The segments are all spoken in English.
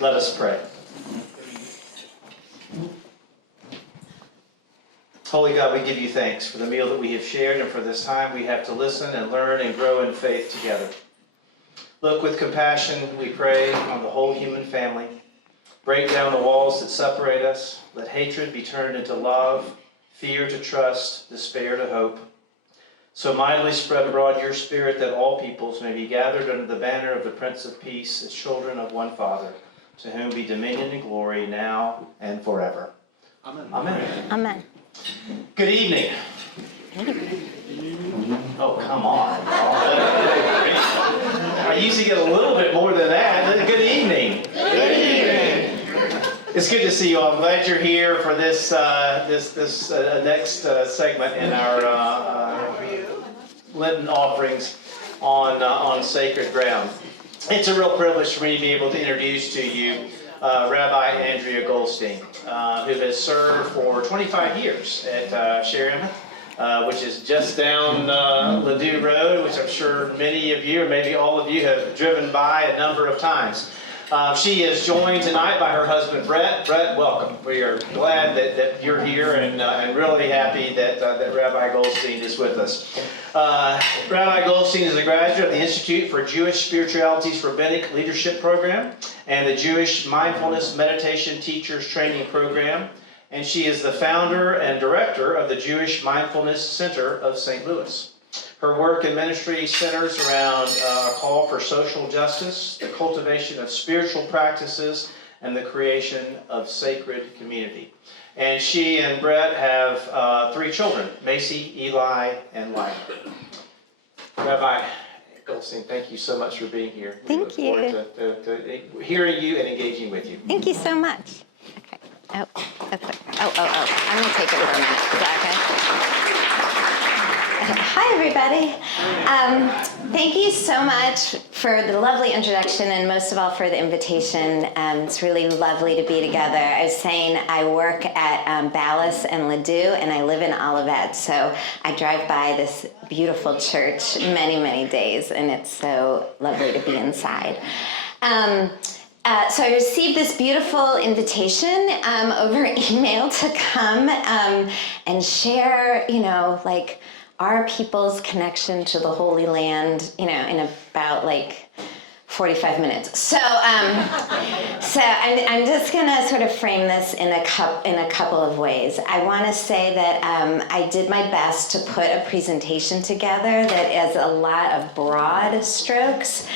Let us pray. Holy God, we give you thanks for the meal that we have shared and for this time we have to listen and learn and grow in faith together. Look with compassion, we pray, on the whole human family. Break down the walls that separate us. Let hatred be turned into love, fear to trust, despair to hope. So mightily spread abroad your Spirit that all peoples may be gathered under the banner of the Prince of Peace as children of one Father, to whom be dominion and glory now and forever. Amen. Amen. Amen. Good evening. Oh, come on. I usually get a little bit more than that. Good evening. Good evening. It's good to see you all. I'm glad you're here for this next segment in our Lenten offerings on sacred ground. It's a real privilege for me to be able to introduce to you Rabbi Andrea Goldstein, who has served for 25 years at Shaare, Emeth, which is just down Ladue Road, which I'm sure many of you, or maybe all of you, have driven by a number of times. She is joined tonight by her husband, Brett. Brett, welcome. We are glad that you're here and really happy that Rabbi Goldstein is with us. Rabbi Goldstein is a graduate of the Institute for Jewish Spirituality's Rabbinic Leadership Program and the Jewish Mindfulness Meditation Teachers Training Program, and she is the founder and director of the Jewish Mindfulness Center of St. Louis. Her work and ministry centers around a call for social justice, the cultivation of spiritual practices, and the creation of sacred community. And she and Brett have 3 children, Macy, Eli, and Lila. Rabbi Goldstein, thank you so much for being here. Thank you. We look forward to hearing you and engaging with you. Thank you so much. Okay. Oh, that's like, oh. I'm going to take it for a minute. Is that okay? Hi, everybody. Thank you so much for the lovely introduction and most of all for the invitation. It's really lovely to be together. I was saying I work at Ballas and Ladue, and I live in Olivet, so I drive by this beautiful church many, many days, and it's so lovely to be inside. So I received this beautiful invitation over email to come and share, like, our people's connection to the Holy Land, in about 45 minutes. So I'm just gonna sort of frame this in a couple of ways. I want to say that I did my best to put a presentation together that is a lot of broad strokes,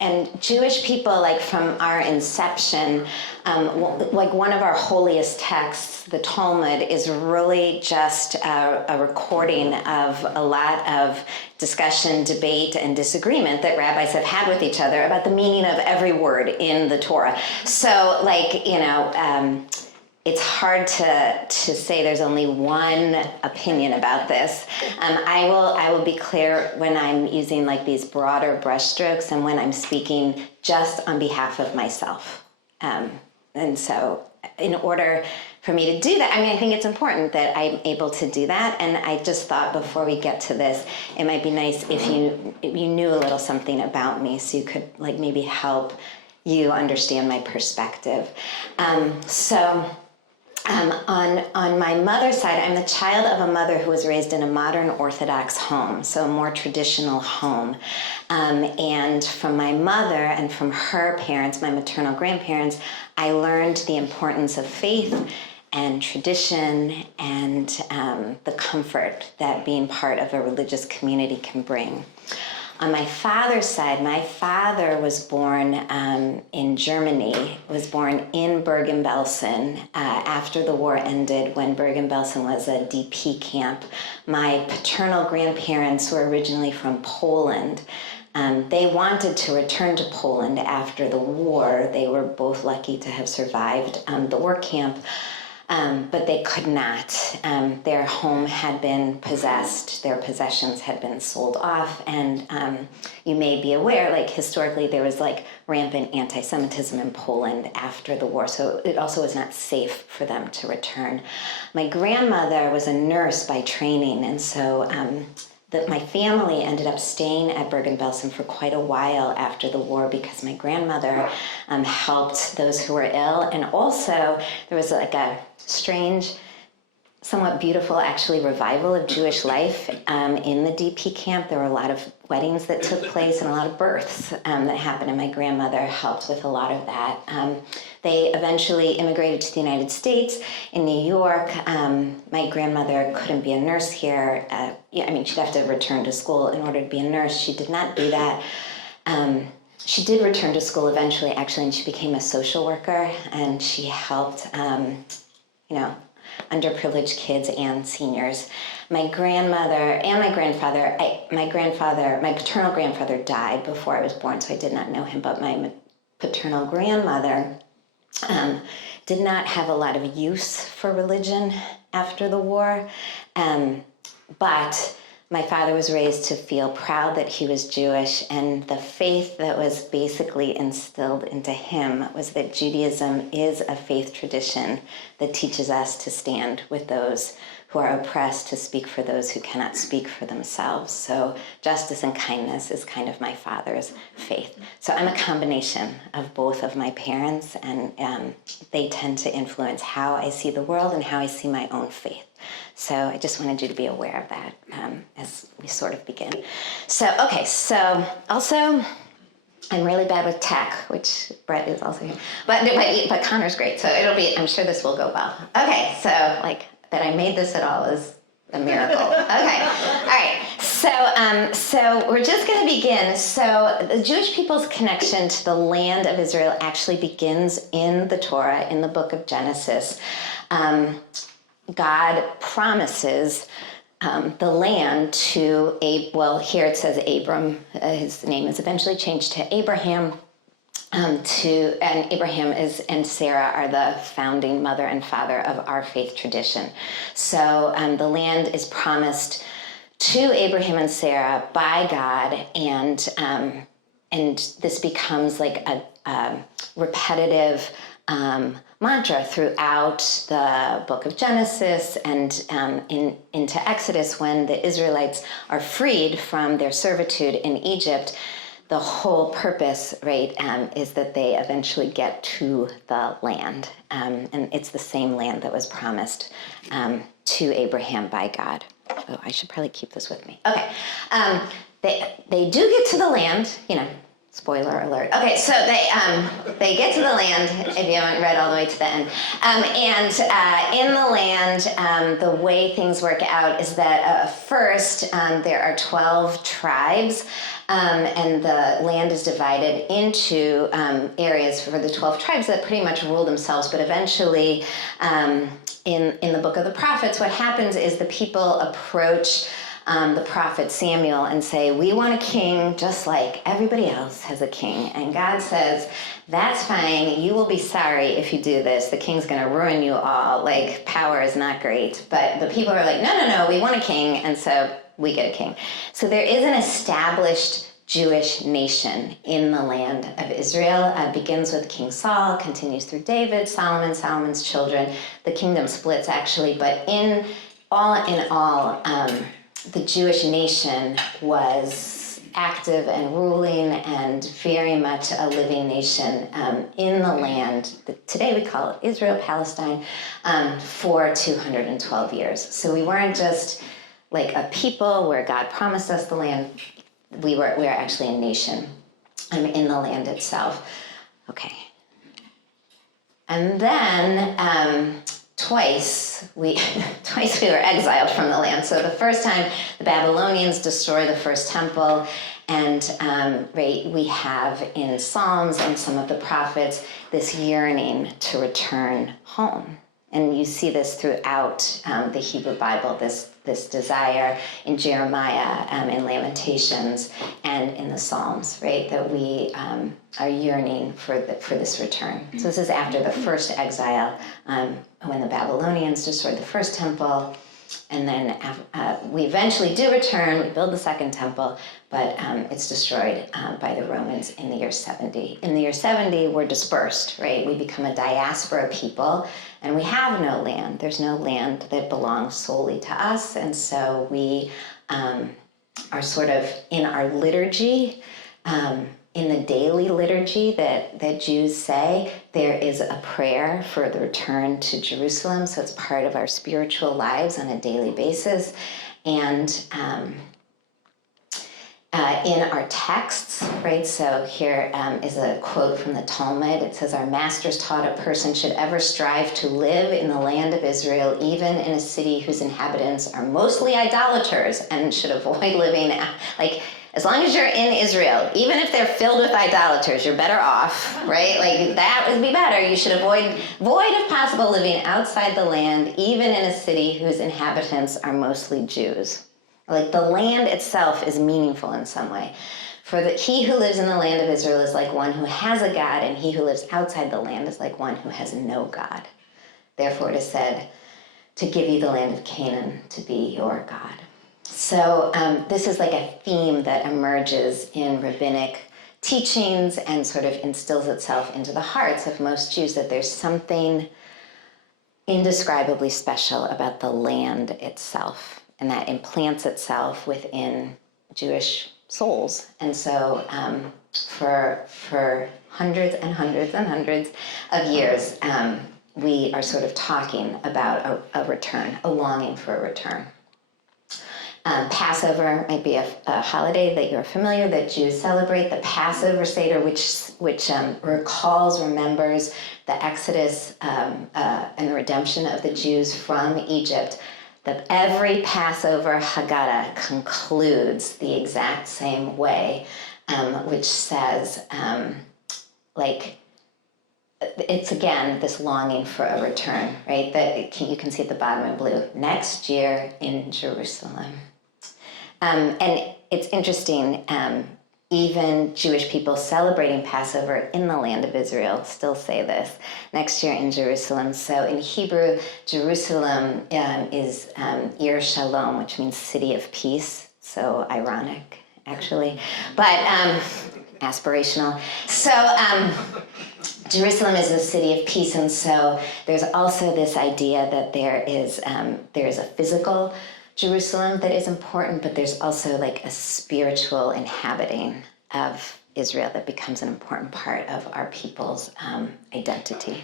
and Jewish people, from our inception, one of our holiest texts, the Talmud, is really just a recording of a lot of discussion, debate, and disagreement that rabbis have had with each other about the meaning of every word in the Torah. So, it's hard to say there's only one opinion about this. I will be clear when I'm using these broader brushstrokes and when I'm speaking just on behalf of myself. And so in order for me to do that, I think it's important that I'm able to do that. And I just thought before we get to this, it might be nice if you knew a little something about me so you could maybe help you understand my perspective. On my mother's side, I'm the child of a mother who was raised in a modern Orthodox home, so a more traditional home. And from my mother and from her parents, my maternal grandparents, I learned the importance of faith and tradition and the comfort that being part of a religious community can bring. On my father's side, my father was born in Germany, was born in Bergen-Belsen after the war ended, when Bergen-Belsen was a DP camp. My paternal grandparents were originally from Poland. They wanted to return to Poland after the war. They were both lucky to have survived the war camp. But they could not. Their home had been possessed, their possessions had been sold off, and you may be aware, historically there was rampant anti-Semitism in Poland after the war, so it also was not safe for them to return. My grandmother was a nurse by training, and so my family ended up staying at Bergen-Belsen for quite a while after the war because my grandmother helped those who were ill. And also there was like a strange, somewhat beautiful, actually, revival of Jewish life in the DP camp. There were a lot of weddings that took place and a lot of births that happened, and my grandmother helped with a lot of that. They eventually immigrated to the United States. In New York, my grandmother couldn't be a nurse here. She'd have to return to school in order to be a nurse. She did not do that. She did return to school eventually, actually, and she became a social worker, and she helped, underprivileged kids and seniors. My grandmother and my grandfather, my paternal grandfather died before I was born, so I did not know him, but my paternal grandmother did not have a lot of use for religion after the war, but my father was raised to feel proud that he was Jewish, and the faith that was basically instilled into him was that Judaism is a faith tradition that teaches us to stand with those who are oppressed, to speak for those who cannot speak for themselves. So justice and kindness is kind of my father's faith. So I'm a combination of both of my parents, and they tend to influence how I see the world and how I see my own faith. So I just wanted you to be aware of that as we sort of begin. So also, I'm really bad with tech, which Brett is also here. But Connor's great, so I'm sure this will go well. Okay, so that I made this at all is a miracle. Okay, all right. So we're just going to begin. So the Jewish people's connection to the land of Israel actually begins in the Torah, in the book of Genesis. God promises the land to here it says Abram. His name is eventually changed to Abraham. And Abraham and Sarah are the founding mother and father of our faith tradition. So the land is promised to Abraham and Sarah by God, and this becomes like a repetitive mantra throughout the book of Genesis and into Exodus. When the Israelites are freed from their servitude in Egypt, the whole purpose, is that they eventually get to the land. And it's the same land that was promised to Abraham by God. Oh, I should probably keep this with me. Okay. They do get to the land, spoiler alert. Okay, so they get to the land, if you haven't read all the way to the end. In the land, the way things work out is that first there are 12 tribes, and the land is divided into areas for the 12 tribes that pretty much rule themselves. But eventually, in the book of the prophets, what happens is the people approach the prophet Samuel and say, we want a king just like everybody else has a king. And God says, that's fine. You will be sorry if you do this. The king's going to ruin you all. Power is not great. But the people are like, no, we want a king. And so we get a king. So there is an established Jewish nation in the land of Israel. It begins with King Saul, continues through David, Solomon, Solomon's children. The kingdom splits, actually. But in all, the Jewish nation was active and ruling and very much a living nation in the land that today we call it Israel, Palestine, for 212 years. So we weren't just like a people where God promised us the land. We were actually a nation in the land itself. Okay. And then twice we were exiled from the land. So the first time the Babylonians destroy the first temple, and we have in Psalms and some of the prophets this yearning to return home. And you see this throughout the Hebrew Bible, this desire in Jeremiah, in Lamentations, and in the Psalms, that we are yearning for this return. So this is after the first exile, when the Babylonians destroyed the first temple, and then we eventually do return. We build the second temple, but it's destroyed by the Romans in the year 70. In the year 70, we're dispersed, We become a diaspora people, and we have no land. There's no land that belongs solely to us, and so we are sort of in our liturgy, in the daily liturgy that Jews say. There is a prayer for the return to Jerusalem, so it's part of our spiritual lives on a daily basis. And in our texts, right, so here is a quote from the Talmud. It says, "Our masters taught a person should ever strive to live in the land of Israel, even in a city whose inhabitants are mostly idolaters, and should avoid living, like, as long as you're in Israel, even if they're filled with idolaters, you're better off, right? Like, that would be better. You should avoid, if possible, living outside the land, even in a city whose inhabitants are mostly Jews." Like, the land itself is meaningful in some way. For he who lives in the land of Israel is like one who has a God, and he who lives outside the land is like one who has no God. Therefore it is said, to give you the land of Canaan to be your God. So this is like a theme that emerges in rabbinic teachings and sort of instills itself into the hearts of most Jews, that there's something indescribably special about the land itself, and that implants itself within Jewish souls. And so for hundreds and hundreds and hundreds of years, we are sort of talking about a return, a longing for a return. Passover might be a holiday that you're familiar, that Jews celebrate. The Passover Seder, which remembers the Exodus and the redemption of the Jews from Egypt. Every Passover Haggadah concludes the exact same way, which says, it's again this longing for a return, right? That you can see at the bottom in blue. Next year in Jerusalem. And it's interesting, even Jewish people celebrating Passover in the land of Israel still say this, next year in Jerusalem. So in Hebrew, Jerusalem is Ir Shalom, which means city of peace. So ironic, actually, but aspirational. So Jerusalem is a city of peace, and so there's also this idea that there is a physical Jerusalem that is important, but there's also like a spiritual inhabiting of Israel that becomes an important part of our people's identity.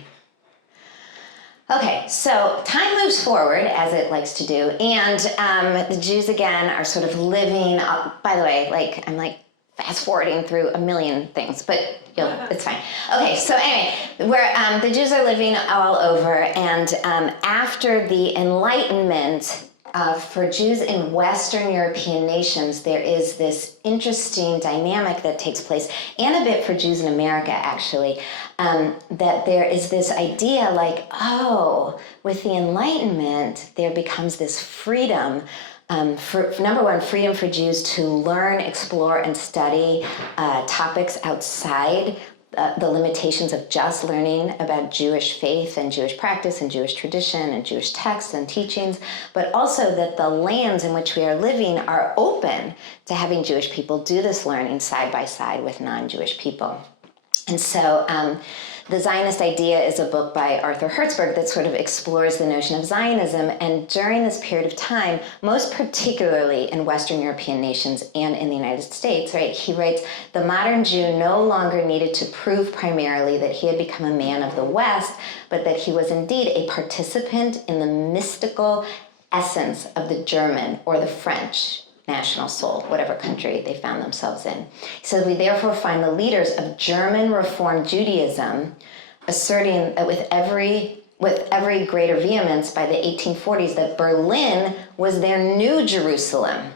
Okay, so time moves forward, as it likes to do, and the Jews again are sort of living, by the way, I'm fast forwarding through a million things, but it's fine. Okay, so anyway, the Jews are living all over, and after the Enlightenment, for Jews in Western European nations, there is this interesting dynamic that takes place, and a bit for Jews in America, actually, that there is this idea with the Enlightenment, there becomes this freedom, number one, freedom for Jews to learn, explore, and study topics outside the limitations of just learning about Jewish faith and Jewish practice and Jewish tradition and Jewish texts and teachings, but also that the lands in which we are living are open to having Jewish people do this learning side by side with non-Jewish people. And so The Zionist Idea is a book by Arthur Hertzberg that sort of explores the notion of Zionism. And during this period of time, most particularly in Western European nations and in the United States, right, he writes, the modern Jew no longer needed to prove primarily that he had become a man of the West, but that he was indeed a participant in the mystical essence of the German or the French national soul, whatever country they found themselves in. So we therefore find the leaders of German Reform Judaism asserting that with every greater vehemence by the 1840s that Berlin was their new Jerusalem,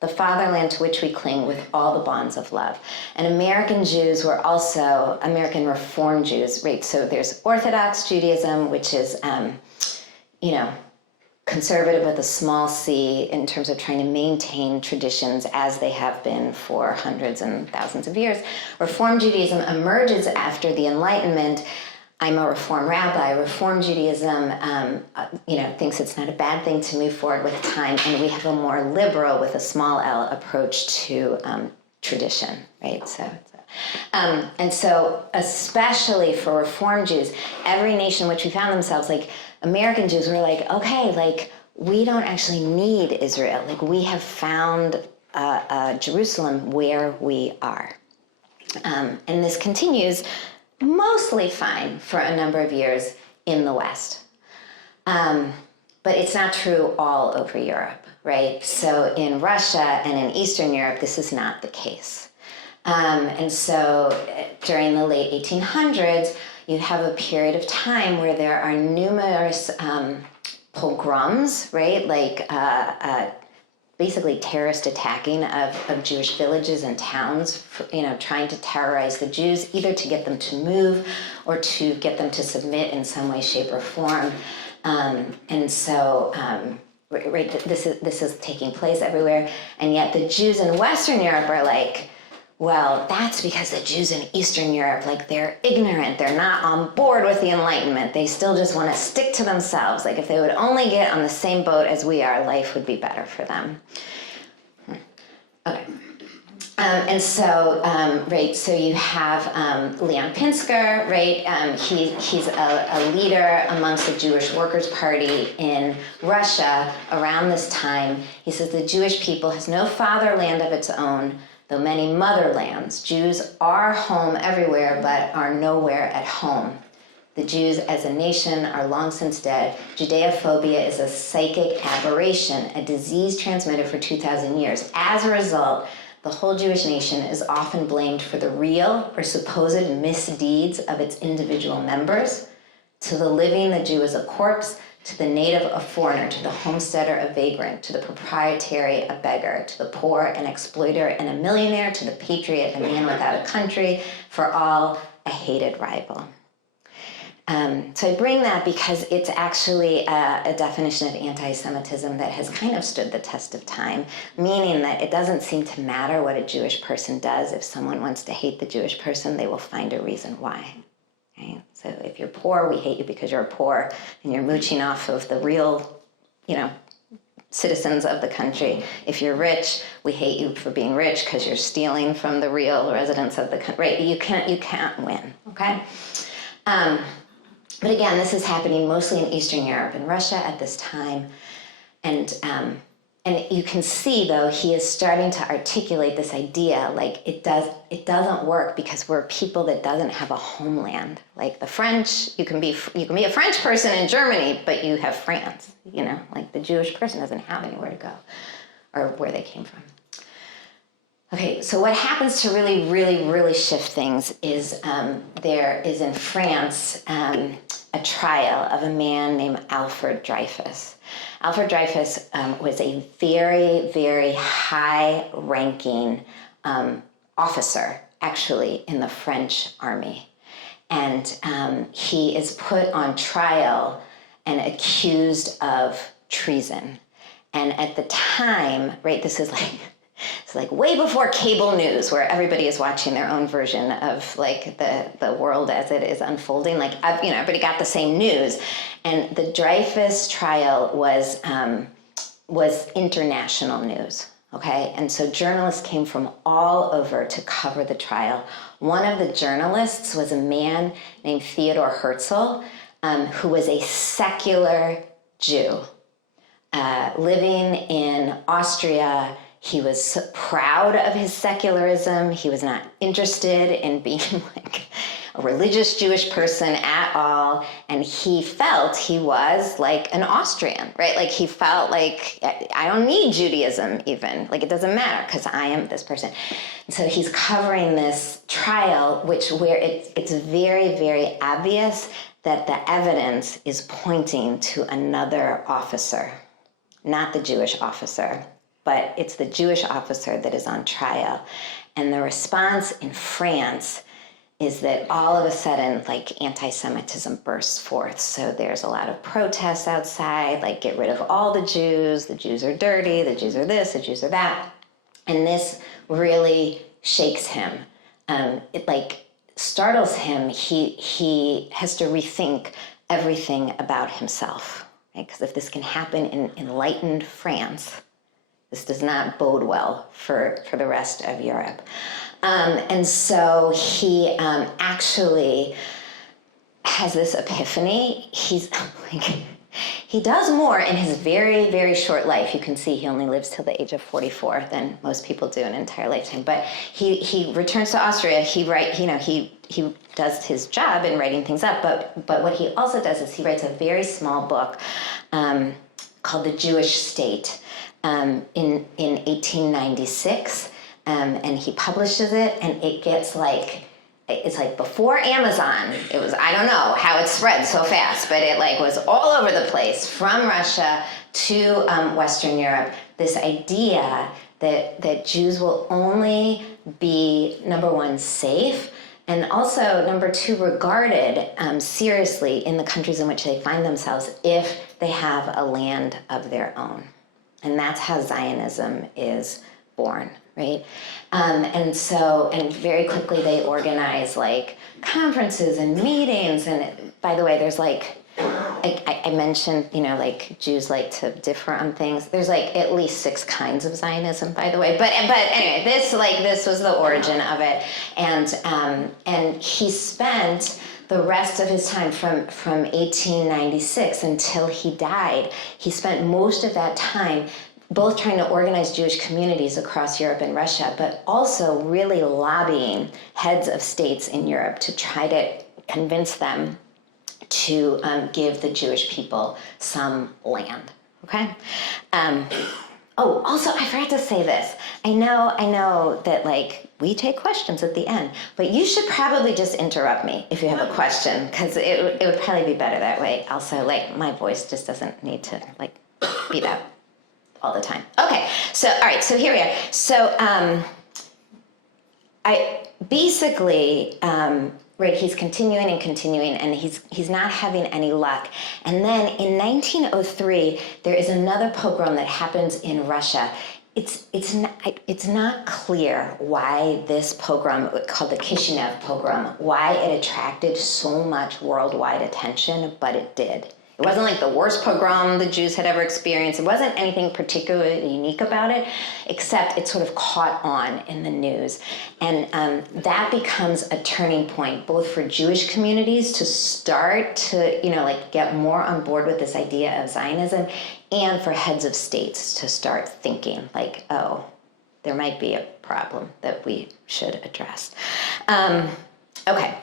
the fatherland to which we cling with all the bonds of love. And American Jews were also American Reform Jews, right? So there's Orthodox Judaism, which is, conservative with a small c in terms of trying to maintain traditions as they have been for hundreds and thousands of years. Reform Judaism emerges after the Enlightenment. I'm a Reform rabbi. Reform Judaism, thinks it's not a bad thing to move forward with time, and we have a more liberal, with a small l, approach to tradition, right? And so, especially for Reform Jews, every nation in which we found themselves, American Jews were okay, we don't actually need Israel. We have found Jerusalem where we are. And this continues mostly fine for a number of years in the West. But it's not true all over Europe, right? So in Russia and in Eastern Europe, this is not the case. And so during the late 1800s, you have a period of time where there are numerous pogroms, right? Like basically terrorist attacking of Jewish villages and towns, trying to terrorize the Jews, either to get them to move or to get them to submit in some way, shape, or form. And so this is taking place everywhere. And yet the Jews in Western Europe are like, well, that's because the Jews in Eastern Europe, like, they're ignorant. They're not on board with the Enlightenment. They still just want to stick to themselves. Like, if they would only get on the same boat as we are, life would be better for them. Okay. And so, right, so you have Leon Pinsker, right? He's a leader amongst the Jewish Workers' Party in Russia around this time. He says the Jewish people has no fatherland of its own, though many motherlands. Jews are home everywhere, but are nowhere at home. The Jews as a nation are long since dead. Judeophobia is a psychic aberration, a disease transmitted for 2,000 years. As a result, the whole Jewish nation is often blamed for the real or supposed misdeeds of its individual members. To the living, the Jew is a corpse. To the native, a foreigner. To the homesteader, a vagrant. To the proprietary, a beggar. To the poor, an exploiter and a millionaire. To the patriot, a man without a country. For all, a hated rival. So I bring that because it's actually a definition of anti-Semitism that has kind of stood the test of time, meaning that it doesn't seem to matter what a Jewish person does. If someone wants to hate the Jewish person, they will find a reason why. Right? So if you're poor, we hate you because you're poor and you're mooching off of the real, citizens of the country. If you're rich, we hate you for being rich because you're stealing from the real residents of the country. Right? You can't win. Okay. But again, this is happening mostly in Eastern Europe and Russia at this time. And you can see, though, he is starting to articulate this idea, like, it doesn't work because we're a people that doesn't have a homeland. Like the French, you can be a French person in Germany, but you have France, like the Jewish person doesn't have anywhere to go or where they came from. Okay, so what happens to really, really, really shift things is there is in France a trial of a man named Alfred Dreyfus. Alfred Dreyfus was a very, very high-ranking officer, actually, in the French army. And he is put on trial and accused of treason. And at the time, right, this is like way before cable news, where everybody is watching their own version of like the world as it is unfolding. Like, everybody got the same news, and the Dreyfus trial was international news. Okay, and so journalists came from all over to cover the trial. One of the journalists was a man named Theodor Herzl, who was a secular Jew living in Austria. He was proud of his secularism. He was not interested in being like a religious Jewish person at all. And he felt he was like an Austrian, right? Like he felt like, I don't need Judaism even. Like, it doesn't matter because I am this person. And so he's covering this trial, where it's very, very obvious that the evidence is pointing to another officer, not the Jewish officer. But it's the Jewish officer that is on trial. And the response in France is that all of a sudden, like, anti-Semitism bursts forth. So there's a lot of protests outside, like, get rid of all the Jews are dirty, the Jews are this, the Jews are that. And this really shakes him. It like startles him. He has to rethink everything about himself, right? Because if this can happen in enlightened France, this does not bode well for the rest of Europe. And so he actually has this epiphany. He's like, He does more in his very, very short life. You can see he only lives till the age of 44 than most people do an entire lifetime. But he returns to Austria. He does his job in writing things up. But what he also does is he writes a very small book called The Jewish State in 1896. And he publishes it, and it gets it's like before Amazon. It was, I don't know how it spread so fast, but it was all over the place, from Russia to Western Europe. This idea that Jews will only be, number one, safe, and also, number two, regarded seriously in the countries in which they find themselves if they have a land of their own. And that's how Zionism is born. Right? And very quickly they organize conferences and meetings. And by the way, there's I mentioned, Jews like to differ on things. There's at least 6 kinds of Zionism, by the way. But anyway, this was the origin of it. And he spent the rest of his time from 1896 until he died. He spent most of that time both trying to organize Jewish communities across Europe and Russia, but also really lobbying heads of states in Europe to try to convince them to give the Jewish people some land, okay? Also, I forgot to say this. I know that we take questions at the end, but you should probably just interrupt me if you have a question, because it would probably be better that way. Also, my voice just doesn't need to be that all the time. Okay, so all right, so here we are. So I basically right, he's continuing, and he's not having any luck. And then in 1903, there is another pogrom that happens in Russia. It's not clear why this pogrom, called the Kishinev pogrom, why it attracted so much worldwide attention, but it did. It wasn't the worst pogrom the Jews had ever experienced. It wasn't anything particularly unique about it, except it sort of caught on in the news. And that becomes a turning point, both for Jewish communities to start to, get more on board with this idea of Zionism, and for heads of states to start thinking oh, there might be a problem that we should address. Okay.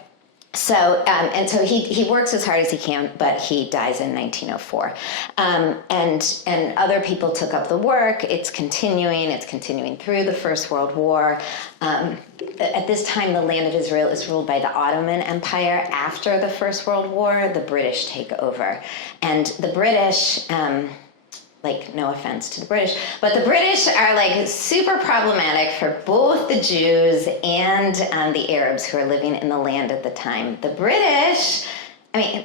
So, so he works as hard as he can, but he dies in 1904. And other people took up the work. It's continuing through the First World War. At this time, the land of Israel is ruled by the Ottoman Empire. After the First World War, the British take over. And the British, no offense to the British, but the British are super problematic for both the Jews and the Arabs who are living in the land at the time. The British,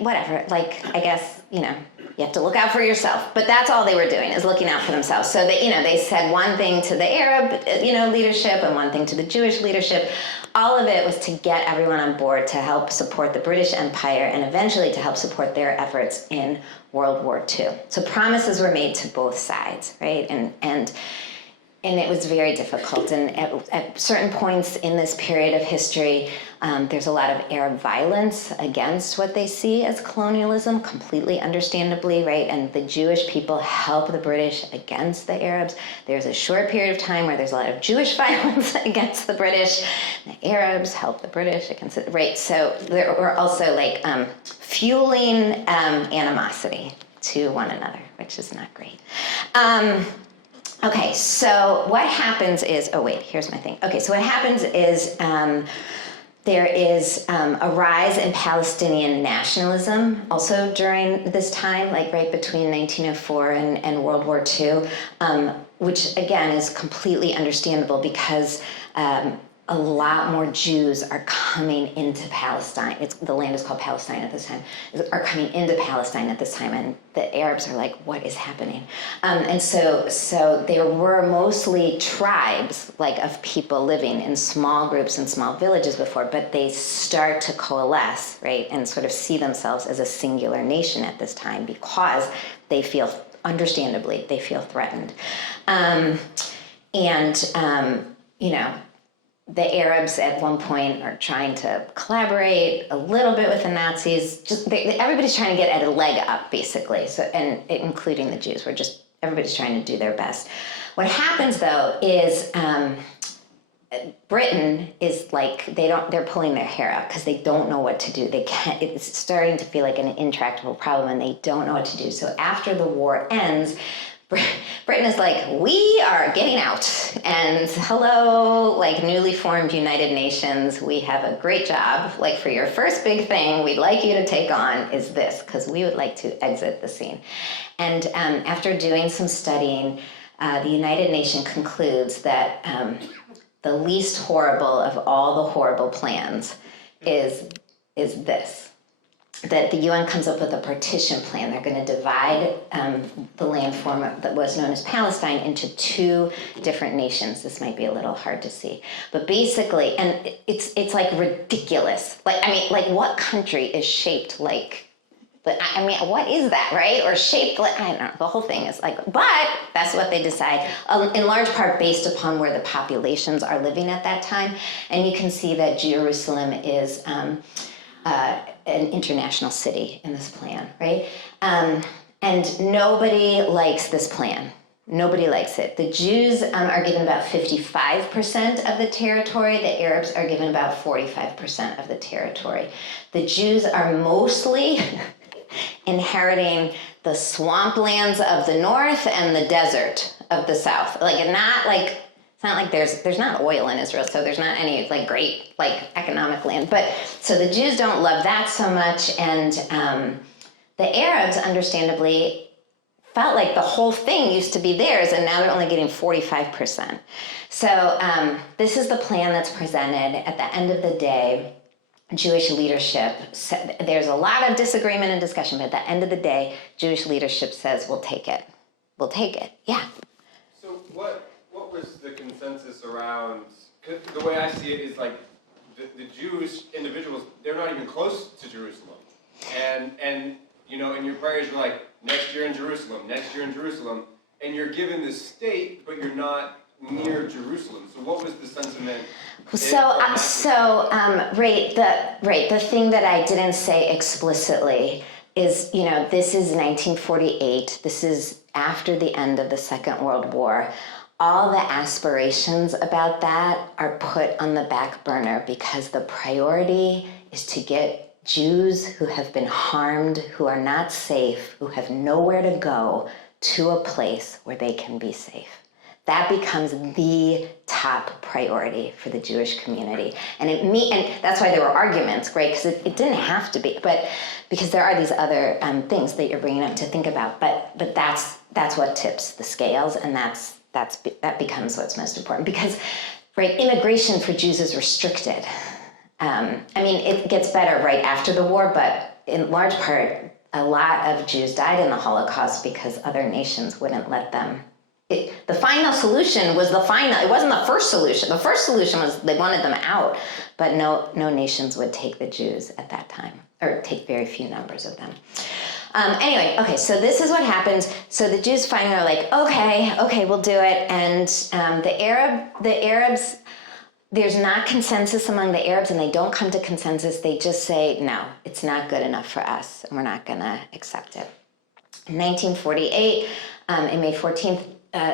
whatever, I guess, you have to look out for yourself. But that's all they were doing, is looking out for themselves. So they said one thing to the Arab, leadership, and one thing to the Jewish leadership. All of it was to get everyone on board to help support the British Empire and eventually to help support their efforts in World War II. So promises were made to both sides, right? And it was very difficult. And at certain points in this period of history, there's a lot of Arab violence against what they see as colonialism, completely understandably, right? And the Jewish people help the British against the Arabs. There's a short period of time where there's a lot of Jewish violence against the British. The Arabs help the British against it, right? So there were also fueling animosity to one another, which is not great. Okay, so what happens is, here's my thing. Okay, so what happens is there is a rise in Palestinian nationalism also during this time, right between 1904 and World War II, which again is completely understandable because a lot more Jews are coming into Palestine. The land is called Palestine at this time, are coming into Palestine at this time, and the Arabs are what is happening? And so there were mostly tribes, of people living in small groups and small villages before, but they start to coalesce, right, and sort of see themselves as a singular nation at this time because they feel, understandably, they feel threatened. the Arabs at one point are trying to collaborate a little bit with the Nazis. Everybody's trying to get a leg up, basically. So, and including the Jews. Everybody's trying to do their best. What happens though is Britain is like they're pulling their hair out because they don't know what to do. They can't. It's starting to feel like an intractable problem, and they don't know what to do. So after the war ends, Britain is like, we are getting out, and hello, like newly formed United Nations, we have a great job. Like for your first big thing we'd like you to take on is this, because we would like to exit the scene. And after doing some studying, the United Nations concludes that the least horrible of all the horrible plans is this. That the UN comes up with a partition plan. They're going to divide the landform that was known as Palestine into two different nations. This might be a little hard to see, but basically, and it's like ridiculous. Like what country is shaped like? But I mean, what is that, right? Or shaped like, I don't know. The whole thing is like, but that's what they decide, in large part based upon where the populations are living at that time. And you can see that Jerusalem is an international city in this plan, right? And nobody likes this plan. Nobody likes it. The Jews are given about 55% of the territory. The Arabs are given about 45% of the territory. The Jews are mostly inheriting the swamplands of the north and the desert of the south. It's not like there's not oil in Israel, so there's not any like great like economic land. But so the Jews don't love that so much, and the Arabs, understandably, felt like the whole thing used to be theirs, and now they're only getting 45%. So this is the plan that's presented. At the end of the day, Jewish leadership, there's a lot of disagreement and discussion, but at the end of the day, Jewish leadership says, we'll take it. We'll take it. Yeah. So what was the consensus around, 'cause the way I see it is like the Jewish individuals, they're not even close to Jerusalem. And you know, in your prayers you're like, next year in Jerusalem, next year in Jerusalem, and you're given this state, but you're not near Jerusalem. So what was the sentiment? The thing that I didn't say explicitly is, you know, this is 1948. This is after the end of the Second World War. All the aspirations about that are put on the back burner because the priority is to get Jews who have been harmed, who are not safe, who have nowhere to go, to a place where they can be safe. That becomes the top priority for the Jewish community. And that's why there were arguments, right? Because it didn't have to be, but because there are these other things that you're bringing up to think about. But that's what tips the scales, and that becomes what's most important. Because, right, immigration for Jews is restricted. It gets better right after the war, but in large part, a lot of Jews died in the Holocaust because other nations wouldn't let them. The final solution was it wasn't the first solution. The first solution was they wanted them out, but no nations would take the Jews at that time, or take very few numbers of them. Okay, so this is what happens. So the Jews finally are like, okay, we'll do it. And the Arabs, there's not consensus among the Arabs, and they don't come to consensus. They just say, no, it's not good enough for us, and we're not going to accept it. In 1948, in May 14th,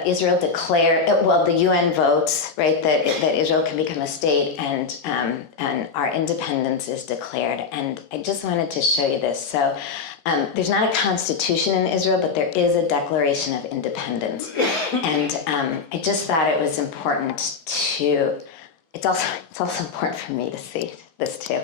Israel declared, the UN votes, right, that Israel can become a state, and our independence is declared. And I just wanted to show you this. So there's not a constitution in Israel, but there is a Declaration of Independence. And I just thought it was important it's also important for me to see this too.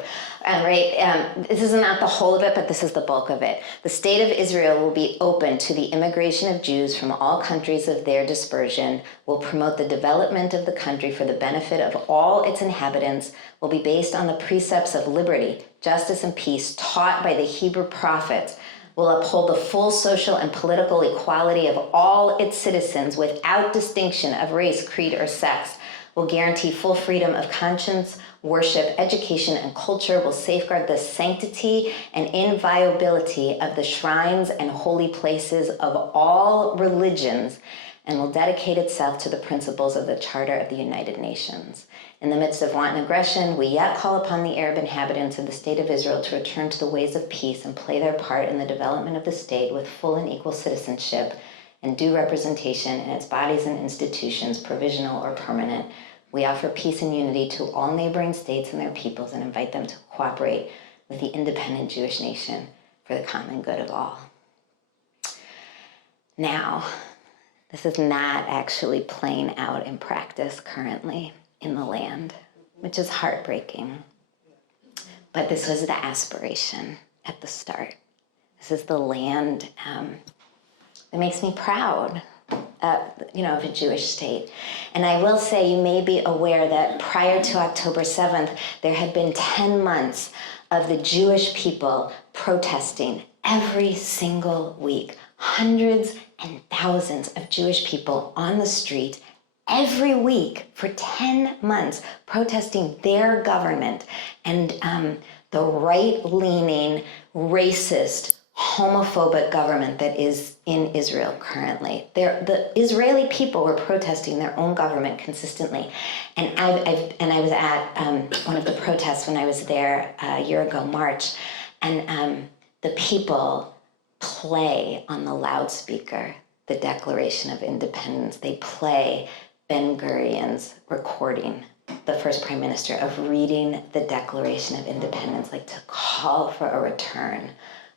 This is not the whole of it, but this is the bulk of it. The state of Israel will be open to the immigration of Jews from all countries of their dispersion, will promote the development of the country for the benefit of all its inhabitants, will be based on the precepts of liberty, justice, and peace taught by the Hebrew prophets, will uphold the full social and political equality of all its citizens without distinction of race, creed, or sex, will guarantee full freedom of conscience, worship, education, and culture, will safeguard the sanctity and inviolability of the shrines and holy places of all religions, and will dedicate itself to the principles of the Charter of the United Nations. In the midst of wanton aggression, we yet call upon the Arab inhabitants of the State of Israel to return to the ways of peace and play their part in the development of the state with full and equal citizenship and due representation in its bodies and institutions, provisional or permanent. We offer peace and unity to all neighboring states and their peoples and invite them to cooperate with the independent Jewish nation for the common good of all. Now, this is not actually playing out in practice currently in the land, which is heartbreaking. But this was the aspiration at the start. This is the land that makes me proud, of a Jewish state. And I will say, you may be aware that prior to October 7th, there had been 10 months of the Jewish people protesting every single week. Hundreds and thousands of Jewish people on the street every week for 10 months protesting their government and the right-leaning, racist, homophobic government that is in Israel currently. The Israeli people were protesting their own government consistently. And I was at one of the protests when I was there a year ago, March, and the people play on the loudspeaker the Declaration of Independence. They play Ben-Gurion's recording, the first prime minister, of reading the Declaration of Independence, like to call for a return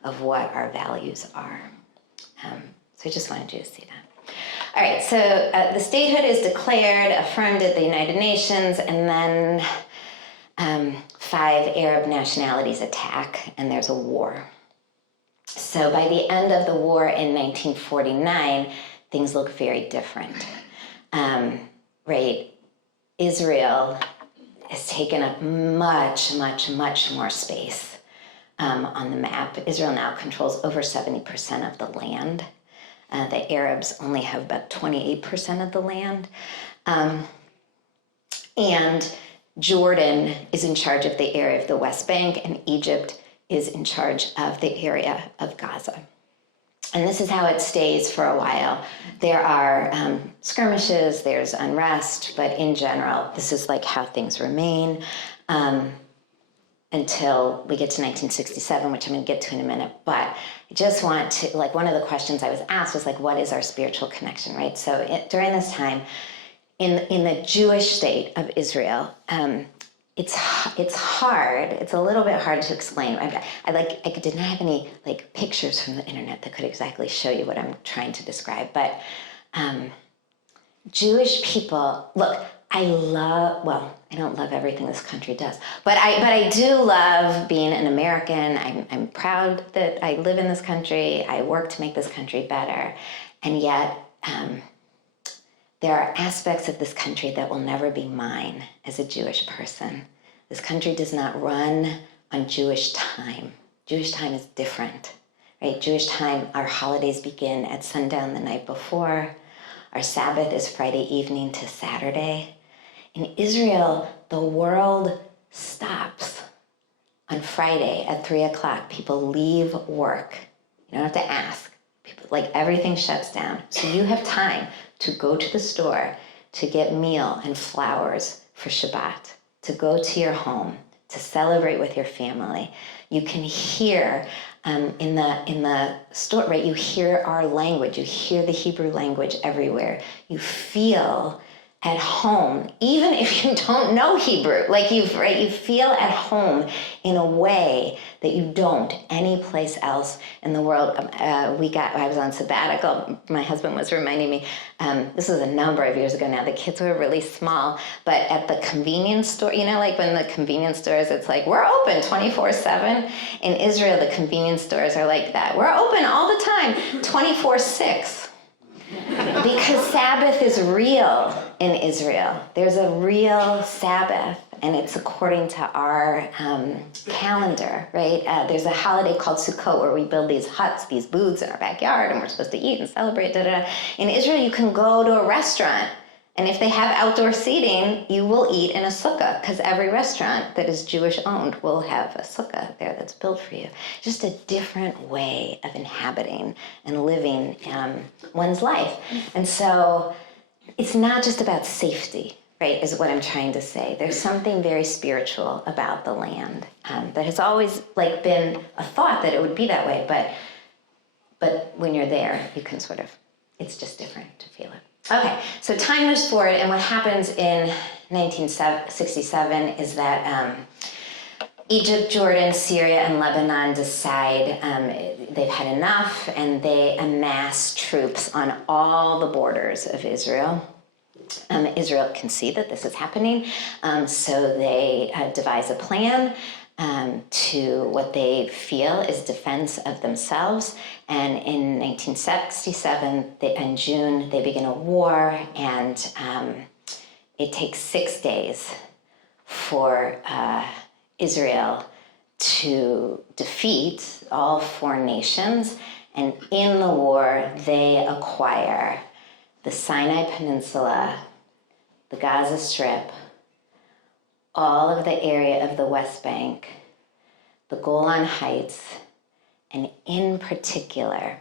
of what our values are. So I just wanted you to see that. All right, so the statehood is declared, affirmed at the United Nations, and then 5 Arab nationalities attack, and there's a war. So by the end of the war in 1949, things look very different. Right? Israel has taken up much, much, much more space on the map. Israel now controls over 70% of the land. The Arabs only have about 28% of the land. And Jordan is in charge of the area of the West Bank, and Egypt is in charge of the area of Gaza. And this is how it stays for a while. There are skirmishes, there's unrest, but in general, this is like how things remain until we get to 1967, which I'm going to get to in a minute. But I just want to, like, one of the questions I was asked was, like, what is our spiritual connection, right? So during this time, in the Jewish state of Israel, it's hard. It's a little bit hard to explain. I did not have any pictures from the internet that could exactly show you what I'm trying to describe. But Jewish people, look, I don't love everything this country does, but I do love being an American. I'm proud that I live in this country. I work to make this country better, and yet there are aspects of this country that will never be mine as a Jewish person. This country does not run on Jewish time. Jewish time is different, right? Jewish time, our holidays begin at sundown the night before. Our Sabbath is Friday evening to Saturday. In Israel, the world stops on Friday at 3 o'clock. People leave work. You don't have to ask. Everything shuts down. So you have time to go to the store, to get meal and flowers for Shabbat, to go to your home, to celebrate with your family. You can hear in the store, right? You hear our language. You hear the Hebrew language everywhere. You feel at home, even if you don't know Hebrew. You feel at home in a way that you don't any place else in the world. I was on sabbatical. My husband was reminding me, this was a number of years ago now. The kids were really small, but at the convenience store, when the convenience stores, it's we're open 24/7. In Israel, the convenience stores are like that. We're open all the time, 24/6. Because Sabbath is real in Israel. There's a real Sabbath, and it's according to our calendar, right? There's a holiday called Sukkot where we build these huts, these booths in our backyard, and we're supposed to eat and celebrate, In Israel, you can go to a restaurant And if they have outdoor seating, you will eat in a sukkah, because every restaurant that is Jewish owned will have a sukkah there that's built for you. Just a different way of inhabiting and living one's life. And so it's not just about safety, right, is what I'm trying to say. There's something very spiritual about the land that has always been a thought that it would be that way, but when you're there, you can sort of, it's just different to feel it. Okay, so time moves forward, and what happens in 1967 is that Egypt, Jordan, Syria, and Lebanon decide they've had enough, and they amass troops on all the borders of Israel. Israel can see that this is happening, so they devise a plan to what they feel is defense of themselves. And in 1967, in June, they begin a war, and it takes 6 days for Israel to defeat all four nations. And in the war, they acquire the Sinai Peninsula, the Gaza Strip, all of the area of the West Bank, the Golan Heights, and in particular,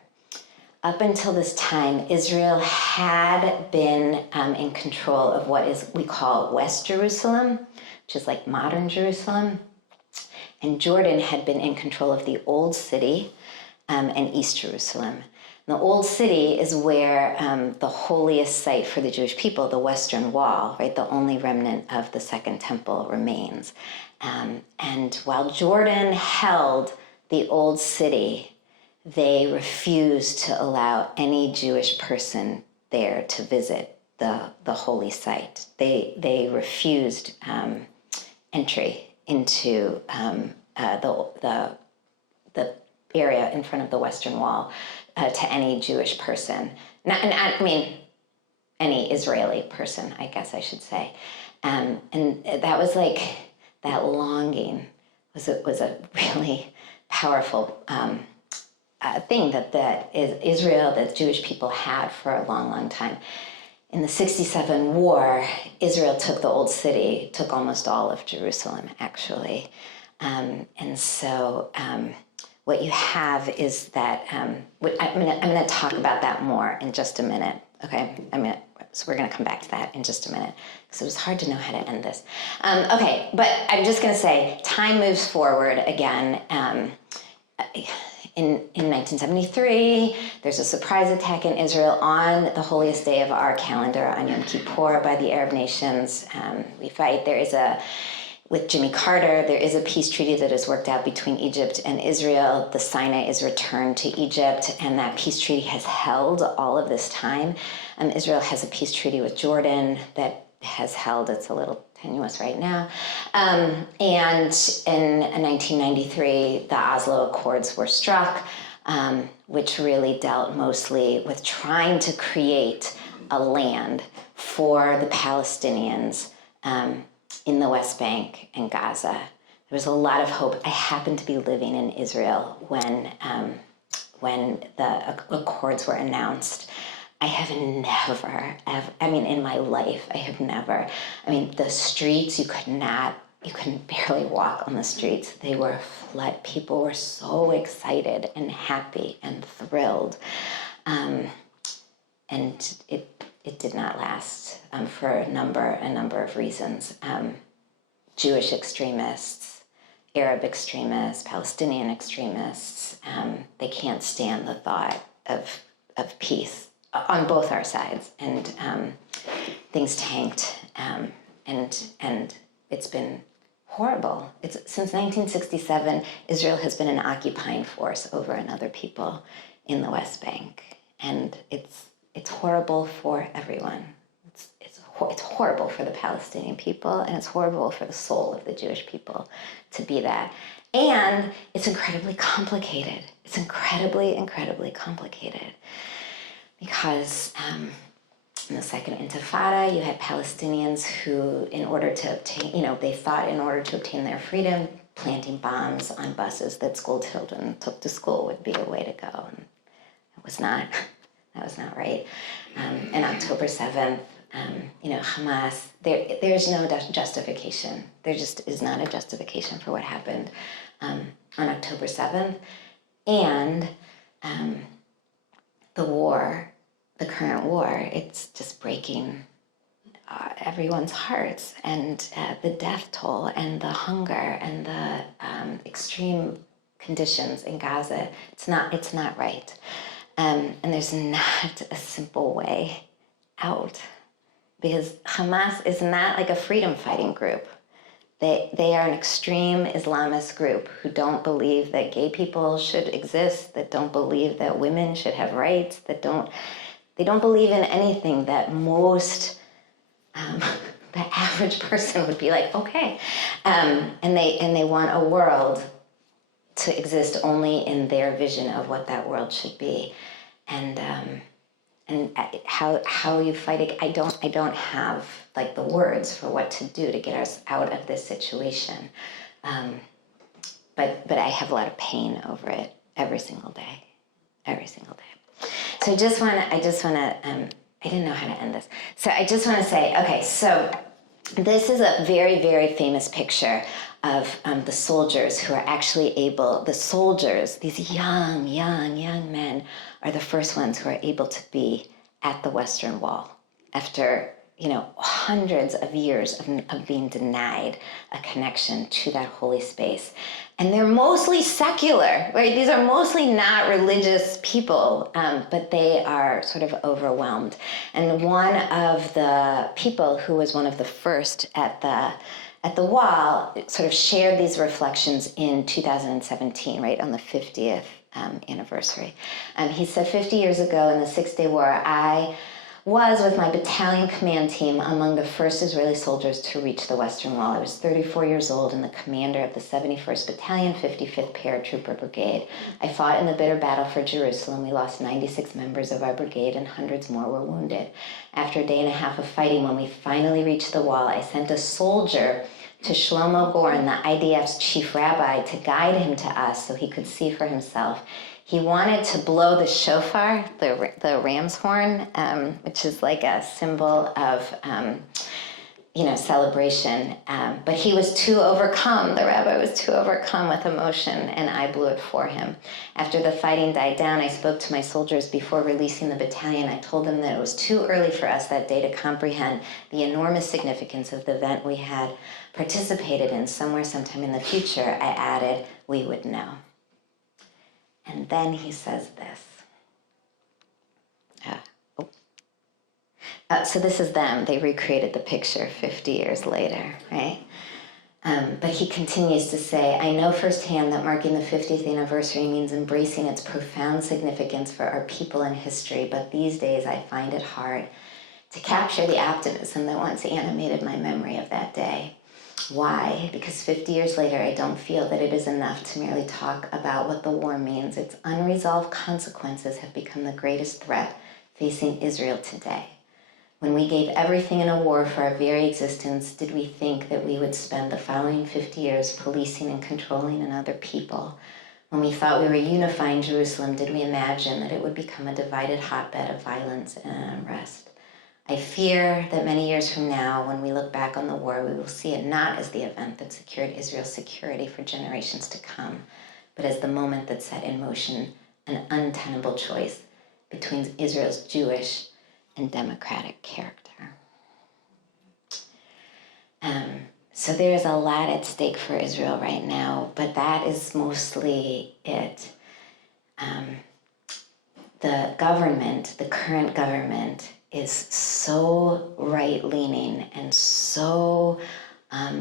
up until this time, Israel had been in control of what we call West Jerusalem, which is like modern Jerusalem, and Jordan had been in control of the Old City and East Jerusalem. The Old City is where the holiest site for the Jewish people, the Western Wall, right, the only remnant of the Second Temple remains. And while Jordan held the Old City, they refused to allow any Jewish person there to visit the holy site. They refused entry into the area in front of the Western Wall to any Jewish person. I mean, any Israeli person, I guess I should say. And that was that longing was a really powerful thing that Israel, that Jewish people had for a long, long time. In the 67 war, Israel took the Old City, took almost all of Jerusalem, actually. And so what you have is that, I'm gonna talk about that more in just a minute, okay? So we're gonna come back to that in just a minute, because it was hard to know how to end this. Okay, but I'm just gonna say, time moves forward again. In 1973, there's a surprise attack in Israel on the holiest day of our calendar, on Yom Kippur, by the Arab nations. We fight. With Jimmy Carter, there is a peace treaty that is worked out between Egypt and Israel. The Sinai is returned to Egypt, and that peace treaty has held all of this time. Israel has a peace treaty with Jordan that has held. It's a little tenuous right now. And in 1993, the Oslo Accords were struck, which really dealt mostly with trying to create a land for the Palestinians in the West Bank and Gaza. There was a lot of hope. I happened to be living in Israel when the Accords were announced. I have never, in my life, the streets, you couldn't barely walk on the streets. They were flooded. People were so excited and happy and thrilled. And it did not last for a number of reasons. Jewish extremists, Arab extremists, Palestinian extremists, they can't stand the thought of peace on both our sides, and things tanked, and it's been horrible. Since 1967, Israel has been an occupying force over another people in the West Bank, and it's horrible for everyone. It's horrible for the Palestinian people, and it's horrible for the soul of the Jewish people to be that. And it's incredibly complicated. It's incredibly, incredibly complicated. Because in the Second Intifada, you had Palestinians who, in order to obtain their freedom, planting bombs on buses that school children took to school would be a way to go. And that was not right. And October 7th Hamas, there's no justification. There just is not a justification for what happened on October 7th. And the current war, it's just breaking everyone's hearts, and the death toll and the hunger and the extreme conditions in Gaza, it's not right. And there's not a simple way out, because Hamas is not like a freedom fighting group. They are an extreme Islamist group who don't believe that gay people should exist, that don't believe that women should have rights, they don't believe in anything that most the average person would be like, okay. And they want a world to exist only in their vision of what that world should be. And how you fight it, I don't have like the words for what to do to get us out of this situation. But I have a lot of pain over it every single day. So I just want to, I didn't know how to end this. So I just want to say, okay, so this is a very, very famous picture of the soldiers who are actually able, these young men are the first ones who are able to be at the Western Wall after, hundreds of years of being denied a connection to that holy space. And they're mostly secular, right? These are mostly not religious people, but they are sort of overwhelmed. And one of the people who was one of the first at the wall sort of shared these reflections in 2017, right, on the 50th anniversary. He said, 50 years ago in the Six-Day War, I was with my battalion command team among the first Israeli soldiers to reach the Western Wall. I was 34 years old and the commander of the 71st Battalion, 55th Paratrooper Brigade. I fought in the bitter battle for Jerusalem. We lost 96 members of our brigade and hundreds more were wounded. After a day and a half of fighting, when we finally reached the wall, I sent a soldier to Shlomo Goren, the IDF's chief rabbi, to guide him to us so he could see for himself. He wanted to blow the shofar, the ram's horn, which is like a symbol of, celebration. But he was too overcome. The rabbi was too overcome with emotion, and I blew it for him. After the fighting died down, I spoke to my soldiers before releasing the battalion. I told them that it was too early for us that day to comprehend the enormous significance of the event we had participated in. Somewhere, sometime in the future, I added, we would know. And then he says this. So this is them. They recreated the picture 50 years later, right? But he continues to say, I know firsthand that marking the 50th anniversary means embracing its profound significance for our people and history, but these days I find it hard to capture the optimism that once animated my memory of that day. Why? Because 50 years later, I don't feel that it is enough to merely talk about what the war means. Its unresolved consequences have become the greatest threat facing Israel today. When we gave everything in a war for our very existence, did we think that we would spend the following 50 years policing and controlling another people? When we thought we were unifying Jerusalem, did we imagine that it would become a divided hotbed of violence and unrest? I fear that many years from now, when we look back on the war, we will see it not as the event that secured Israel's security for generations to come, but as the moment that set in motion an untenable choice between Israel's Jewish and democratic character. So there's a lot at stake for Israel right now, but that is mostly it. The government, the current government, is so right-leaning and so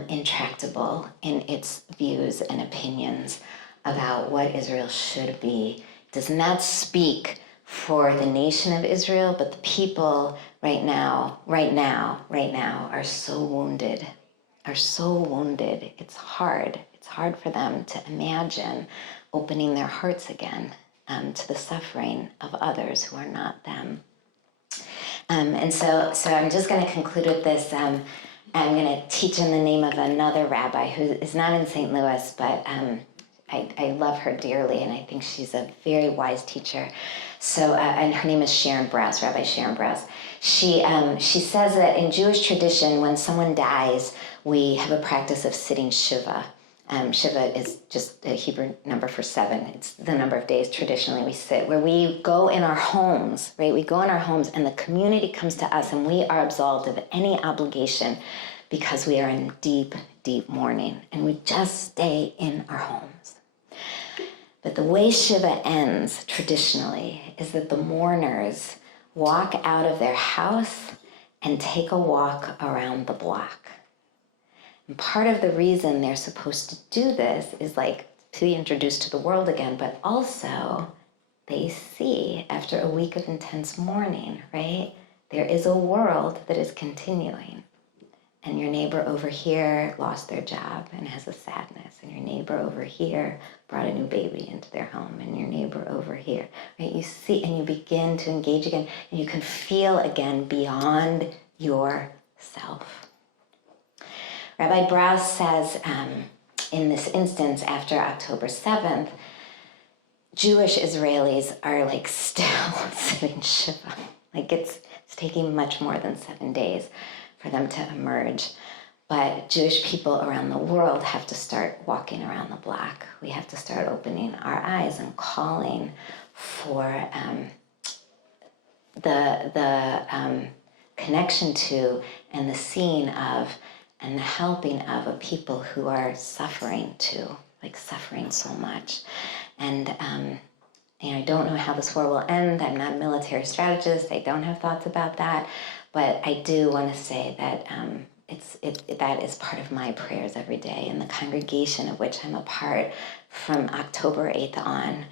intractable in its views and opinions about what Israel should be, does not speak for the nation of Israel, but the people right now are so wounded, It's hard for them to imagine opening their hearts again to the suffering of others who are not them. And so I'm just going to conclude with this. I'm going to teach in the name of another rabbi who is not in St. Louis, but I love her dearly, and I think she's a very wise teacher. So, and her name is Sharon Brous, Rabbi Sharon Brous. She says that in Jewish tradition, when someone dies, we have a practice of sitting Shiva. Shiva is just a Hebrew number for 7. It's the number of days traditionally we sit, where we go in our homes, right? We go in our homes and the community comes to us and we are absolved of any obligation because we are in deep, deep mourning and we just stay in our homes. But the way Shiva ends traditionally is that the mourners walk out of their house and take a walk around the block. And part of the reason they're supposed to do this is like to be introduced to the world again, but also they see after a week of intense mourning, right? There is a world that is continuing. And your neighbor over here lost their job and has a sadness. And your neighbor over here brought a new baby into their home. And your neighbor over here, right? You see, and you begin to engage again. And you can feel again beyond yourself. Rabbi Brous says, in this instance, after October 7th, Jewish Israelis are like still sitting Shiva. Like it's taking much more than 7 days for them to emerge. But Jewish people around the world have to start walking around the block. We have to start opening our eyes and calling for the connection to and the seeing of and the helping of a people who are suffering too, like suffering so much. And I don't know how this war will end. I'm not a military strategist. I don't have thoughts about that. But I do want to say that that is part of my prayers every day. And the congregation of which I'm a part from October 8th on,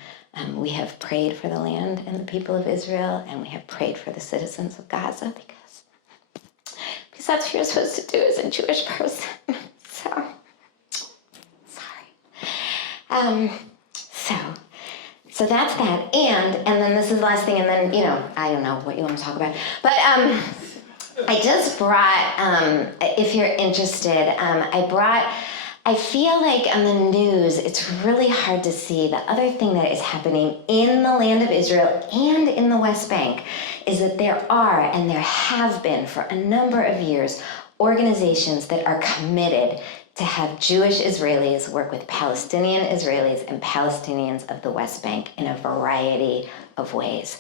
we have prayed for the land and the people of Israel, and we have prayed for the citizens of Gaza because that's what you're supposed to do as a Jewish person. So, sorry. So that's that. And then this is the last thing, and then, I don't know what you want to talk about. But I just brought, if you're interested, I feel like on the news, it's really hard to see the other thing that is happening in the land of Israel and in the West Bank is that there are, and there have been for a number of years, organizations that are committed to have Jewish Israelis work with Palestinian Israelis and Palestinians of the West Bank in a variety of ways.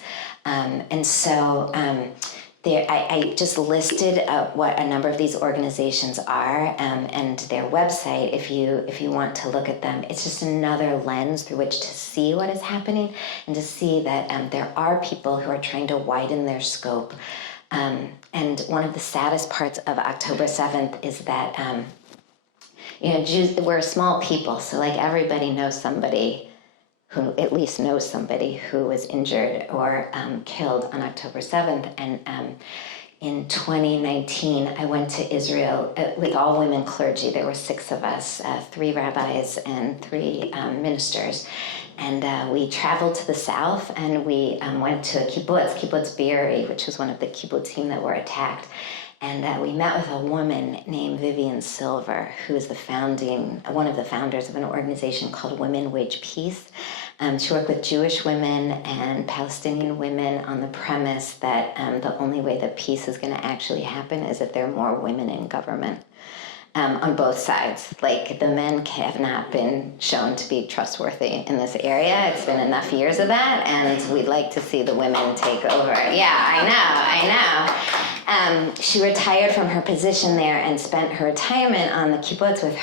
I just listed what a number of these organizations are and their website. If you want to look at them, it's just another lens through which to see what is happening and to see that there are people who are trying to widen their scope. And one of the saddest parts of October 7th is that Jews, we're a small people, so like everybody knows somebody who at least knows somebody who was injured or killed on October 7th. And in 2019, I went to Israel with all women clergy. There were 6 of us, 3 rabbis and 3 ministers. And we traveled to the south and we went to a kibbutz Be'eri, which was one of the kibbutzim that were attacked. And we met with a woman named Vivian Silver, who is one of the founders of an organization called Women Wage Peace. She worked with Jewish women and Palestinian women on the premise that the only way that peace is going to actually happen is if there are more women in government on both sides. Like the men have not been shown to be trustworthy in this area. It's been enough years of that, and we'd like to see the women take over. Yeah, I know. She retired from her position there and spent her retirement on the kibbutz with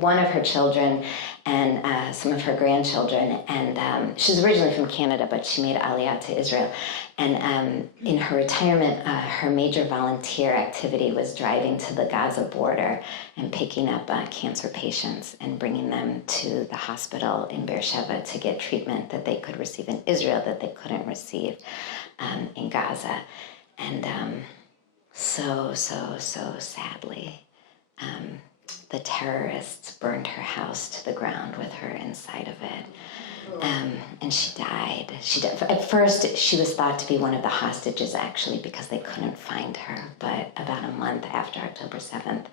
one of her children and some of her grandchildren. And she's originally from Canada, but she made Aliyah to Israel. And in her retirement, her major volunteer activity was driving to the Gaza border and picking up cancer patients and bringing them to the hospital in Beersheba to get treatment that they could receive in Israel that they couldn't receive in Gaza. And so sadly, the terrorists burned her house to the ground with her inside of it. And she died. At first, she was thought to be one of the hostages, actually, because they couldn't find her. But about a month after October 7th,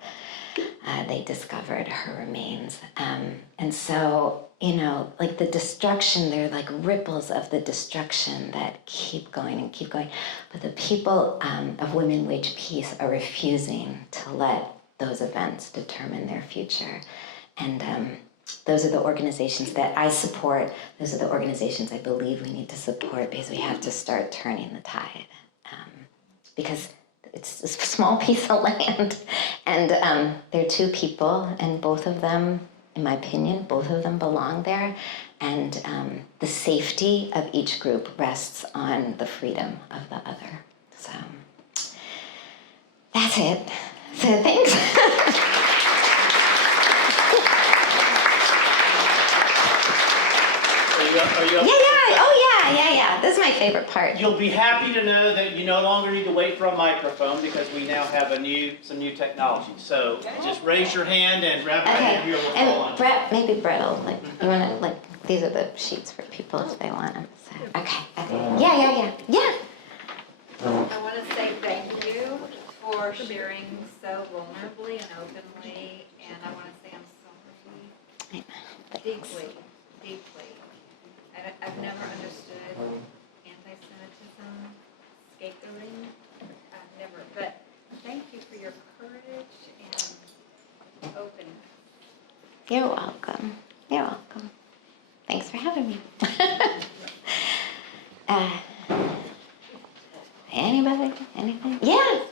they discovered her remains. And so like the destruction, they're like ripples of the destruction that keep going and keep going. But the people of Women Wage Peace are refusing to let those events determine their future. And those are the organizations that I support. Those are the organizations I believe we need to support, because we have to start turning the tide. Because it's a small piece of land, and there are two people, and both of them, in my opinion, both of them belong there, and the safety of each group rests on the freedom of the other. So that's it. So thanks. Are you up? Yeah. This is my favorite part. You'll be happy to know that you no longer need to wait for a microphone, because we now have some new technology. So just raise your hand and Rabbi Andrea will call on And Brett, maybe Brett will, you want to, these are the sheets for people if they want them. So, okay. Yeah. I want to say thank you for sharing so vulnerably and openly, and I want to say I'm sorry deeply. I've never understood anti-Semitism, scapegoating, never. But thank you for your courage and openness. You're welcome. Thanks for having me. Anybody? Anything? Yeah.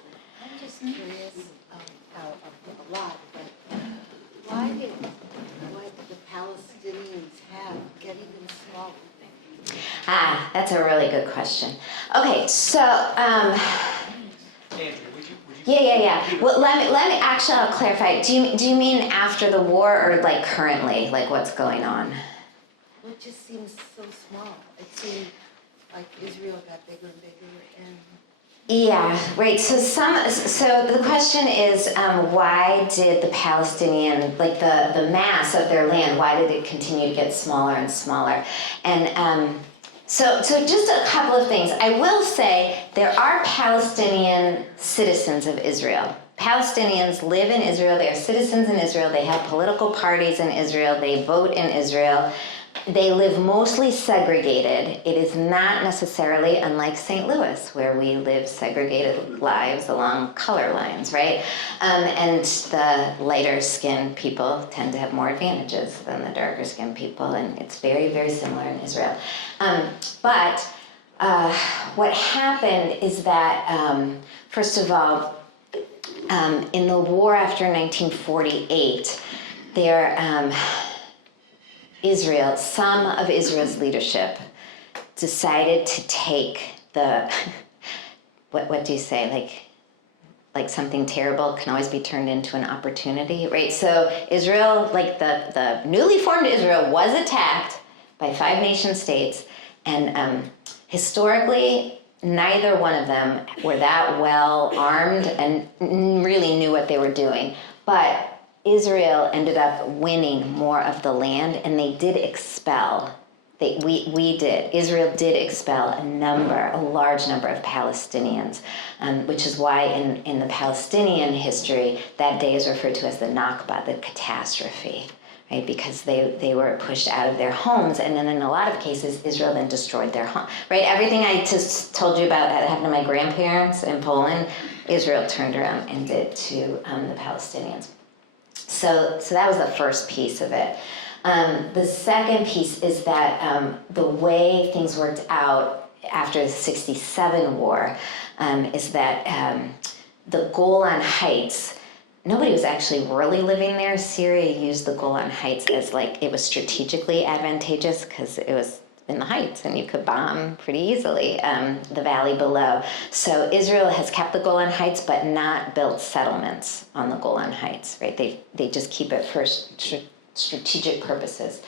I'm just curious how a lot, but why did the Palestinians have get even smaller? That's a really good question. Okay, so Andrea, would you yeah. Well, let me actually, I'll clarify. Do you mean after the war, or currently, what's going on? Well, it just seems so small. It seemed like Israel got bigger and bigger, and Yeah, right. So the question is, why did the Palestinian, the mass of their land, why did it continue to get smaller and smaller? And so just a couple of things. I will say there are Palestinian citizens of Israel. Palestinians live in Israel. They are citizens in Israel. They have political parties in Israel. They vote in Israel. They live mostly segregated. It is not necessarily unlike St. Louis, where we live segregated lives along color lines, right? And the lighter skinned people tend to have more advantages than the darker skinned people, and it's very, very similar in Israel. But what happened is that, first of all, in the war after 1948, some of Israel's leadership decided to take the, what do you say, like something terrible can always be turned into an opportunity, right? So Israel, the newly formed Israel, was attacked by 5 nation states, and historically, neither one of them were that well armed and really knew what they were doing. But Israel ended up winning more of the land, and they did expel. Israel did expel a large number of Palestinians, which is why in the Palestinian history, that day is referred to as the Nakba, the catastrophe, right? Because they were pushed out of their homes, and then in a lot of cases, Israel then destroyed their home, right? Everything I just told you about that happened to my grandparents in Poland, Israel turned around and did to the Palestinians. So that was the first piece of it. The second piece is that the way things worked out after the 1967 war is that the Golan Heights, nobody was actually really living there. Syria used the Golan Heights as it was strategically advantageous because it was in the heights and you could bomb pretty easily the valley below. So Israel has kept the Golan Heights but not built settlements on the Golan Heights, right? They just keep it for strategic purposes.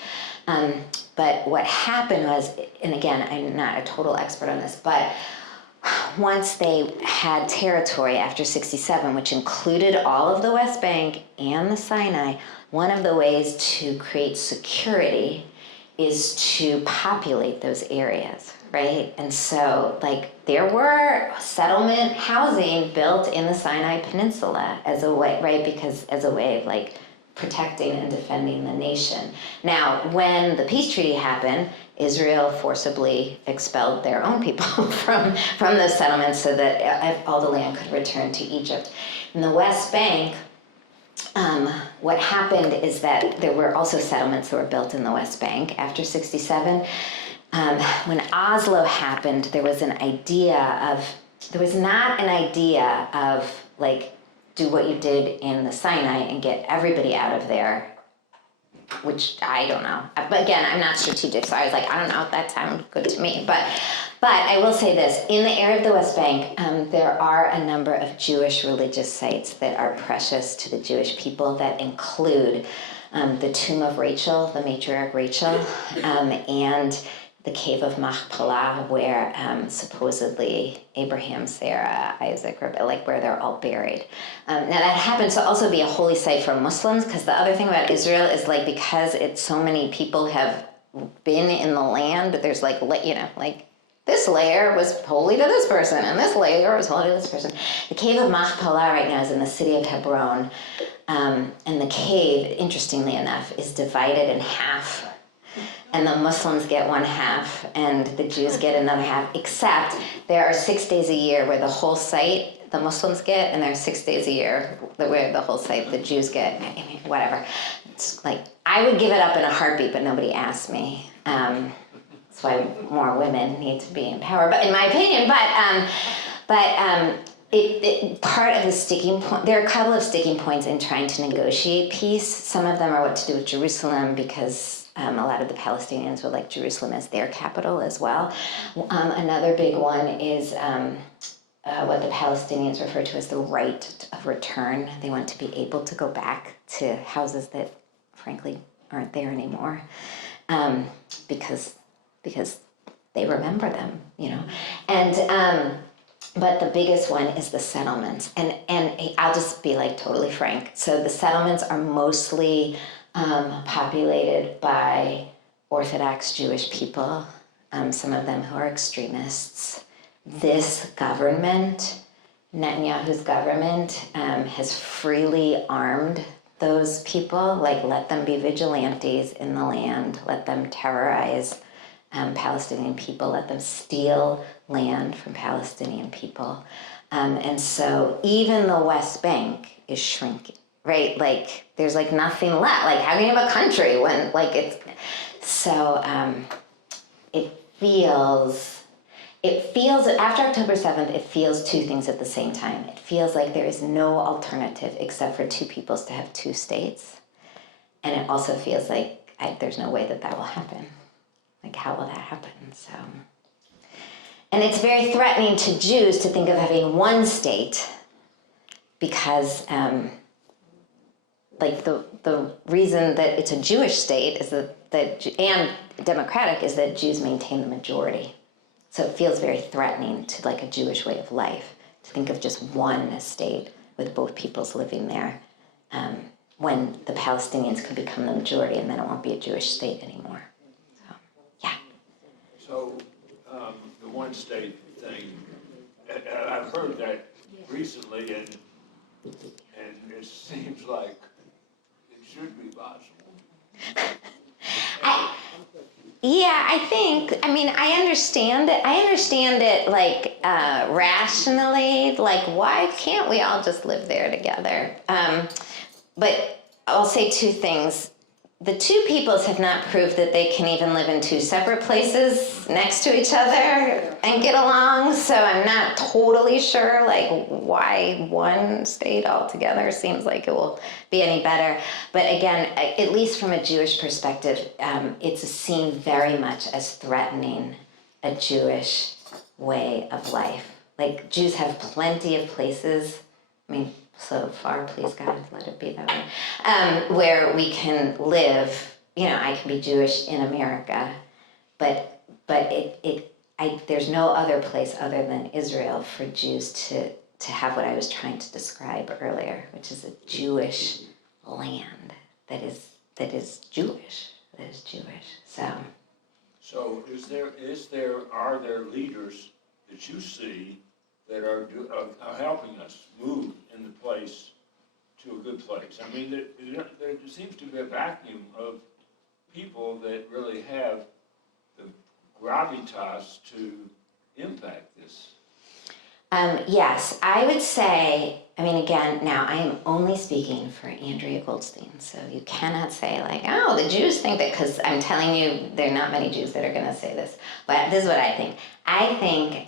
But what happened was, and again, I'm not a total expert on this, but once they had territory after 1967, which included all of the West Bank and the Sinai, one of the ways to create security is to populate those areas, right? And so, there were settlement housing built in the Sinai Peninsula as a way, right? Because as a way of, protecting and defending the nation. Now, when the peace treaty happened, Israel forcibly expelled their own people from those settlements so that all the land could return to Egypt. In the West Bank, what happened is that there were also settlements that were built in the West Bank after 67. When Oslo happened, there was not an idea of like, do what you did in the Sinai and get everybody out of there, which I don't know. But again, I'm not strategic, so I was like, I don't know, that sounded good to me. But I will say this, in the area of the West Bank, there are a number of Jewish religious sites that are precious to the Jewish people that include the tomb of Rachel, the matriarch Rachel, and the cave of Machpelah, where supposedly Abraham, Sarah, Isaac, like where they're all buried. Now that happens to also be a holy site for Muslims, because the other thing about Israel is like, because it's so many people have been in the land, there's like, you know, like this layer was holy to this person, and this layer was holy to this person. The cave of Machpelah right now is in the city of Hebron, and the cave, interestingly enough, is divided in half. And the Muslims get one half, and the Jews get another half, except there are 6 days a year where the whole site the Muslims get, and there are 6 days a year where the whole site the Jews get. I mean, whatever. It's like, I would give it up in a heartbeat, but nobody asked me. That's why more women need to be in power, but in my opinion, part of the sticking point, there are a couple of sticking points in trying to negotiate peace. Some of them are what to do with Jerusalem, because a lot of the Palestinians would like Jerusalem as their capital as well. Another big one is what the Palestinians refer to as the right of return. They want to be able to go back to houses that, frankly, aren't there anymore, because they remember them, you know. And but the biggest one is the settlements, and I'll just be like totally frank. So the settlements are mostly populated by Orthodox Jewish people, some of them who are extremists. This government, Netanyahu's government, has freely armed those people, like let them be vigilantes in the land, let them terrorize Palestinian people, let them steal land from Palestinian people. And so even the West Bank is shrinking. Right, like there's like nothing left. Like, how can you have a country when like it's so? It feels after October 7th. It feels two things at the same time. It feels like there is no alternative except for two peoples to have two states, and it also feels like there's no way that will happen. Like, how will that happen? So, and it's very threatening to Jews to think of having one state, because. Like the reason that it's a Jewish state is that and democratic is that Jews maintain the majority. So it feels very threatening to like a Jewish way of life to think of just one state with both peoples living there, when the Palestinians can become the majority and then it won't be a Jewish state anymore. So, yeah. So the one state thing, I've heard that recently, and it seems like should be possible. I understand it. I understand it, like, rationally, like, why can't we all just live there together? But I'll say two things. The two peoples have not proved that they can even live in two separate places next to each other and get along, so I'm not totally sure, like, why one state altogether seems like it will be any better. But again, at least from a Jewish perspective, it's seen very much as threatening a Jewish way of life. Like, Jews have plenty of places, so far, please God, let it be that way, where we can live. You know, I can be Jewish in America, but there's no other place other than Israel for Jews to have what I was trying to describe earlier, which is a Jewish land that is Jewish. So are there leaders that you see that are helping us move in the place to a good place. I mean, there seems to be a vacuum of people that really have the gravitas to impact this. Yes, I would say, I mean, again, now I am only speaking for Andrea Goldstein, so you cannot say like, oh, the Jews think that, because I'm telling you, there are not many Jews that are going to say this, but this is what I think. I think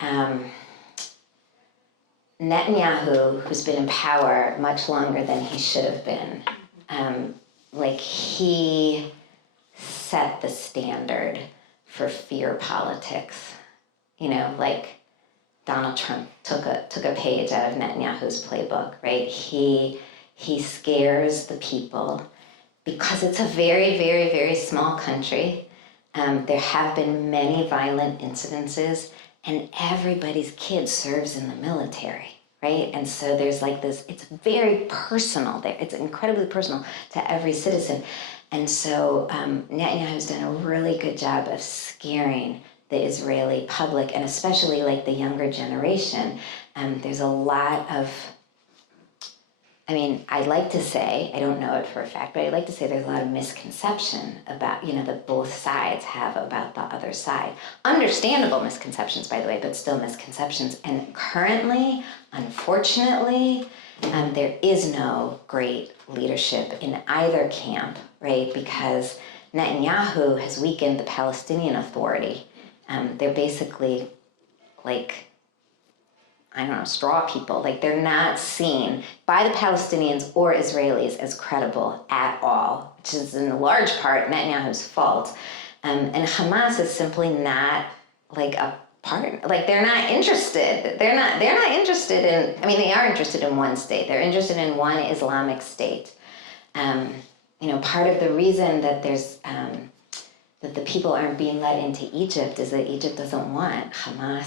Netanyahu, who's been in power much longer than he should have been, like he set the standard for fear politics, you know, like Donald Trump took a page out of Netanyahu's playbook, right? He scares the people because it's a very, very, very small country. There have been many violent incidences, and everybody's kid serves in the military, right? And so there's like this, it's very personal there. It's incredibly personal to every citizen. And so Netanyahu's done a really good job of scaring the Israeli public, and especially like the younger generation. There's a lot of, I mean, I'd like to say, I don't know it for a fact, but I'd like to say there's a lot of misconception about, you know, that both sides have about the other side. Understandable misconceptions, by the way, but still misconceptions. And currently, unfortunately, there is no great leadership in either camp, right? Because Netanyahu has weakened the Palestinian Authority. They're basically like, I don't know, straw people. Like they're not seen by the Palestinians or Israelis as credible at all, which is in large part Netanyahu's fault. And Hamas is simply not like a part, like they're not interested. They're not interested in, I mean, they are interested in one state. They're interested in one Islamic state. You know, part of the reason that there's, that the people aren't being let into Egypt is that Egypt doesn't want Hamas.